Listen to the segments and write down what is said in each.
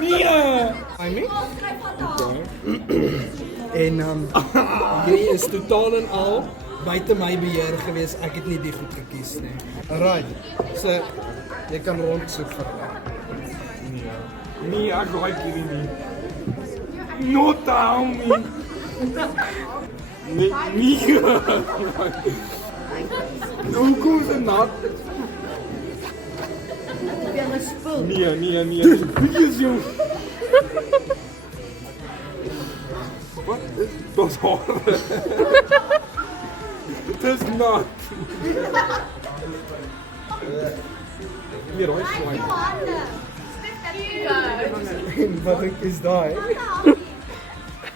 Nee! Amy? En hierdie is totaal en al buite my beheer gewees. Ek het nie die goed gekies nie. Alright. So jy kan rondsoek vir hulle. Nee, ek like hierdie nie. Not down me. Nee. Hoekom is dit nat? Nee. Wie is jou? Wat is dat harde? Het is nat. Hier, raai slime. En wat ek is daai?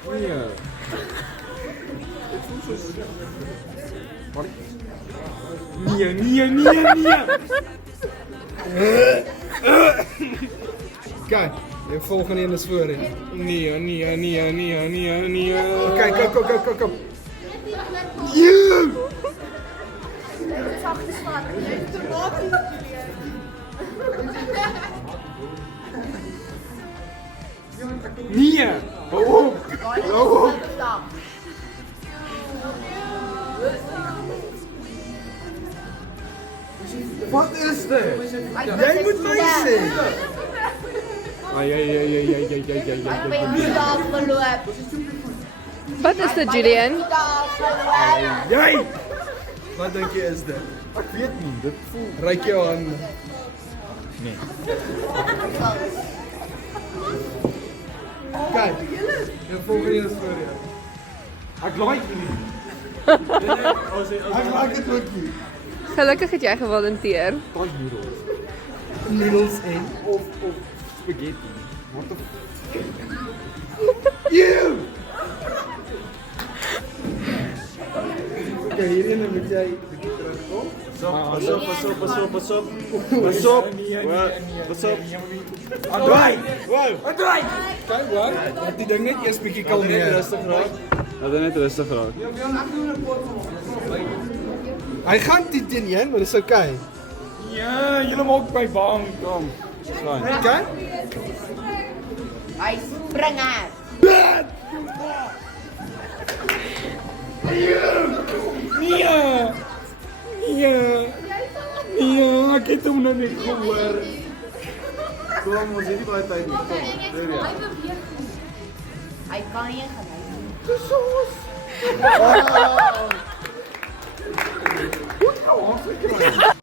Nee. Dit voel so sleg. Nee. Kyk, die volgende een is voor hier. Nee. Kyk, kom. Nee. Hou op. Wat is dit? Jy moet my sê. Ai. Wat is dit, Julian? Jy. Wat dink jy is dit? Ek weet nie, dit voel Ryk jou hande. nee. Kyk. Die volgende een is voor jou. Ek like nie. Ek maak dit ook nie. Gelukkig het jy gevolunteer. Daai noedels Noodles en of spaghetti. What the you. Okay, hierin moet jy bietjie terugkom. Pas op. Draai. Wow. Draai. Kyk hoor, dat die ding net eers bietjie kalmeer. Rustig raak. Laat dit net rustig raak. Hy gaan teen een, maar dis okay. Ja, julle maak my bang. Kom. Slaan. Okay? Hy spring uit. Nee, ek het hom nou net gehoor. Kom ons hierdie baie tyd nie. Kom. Hy kan nie gelyk nie. Goed, nou, ons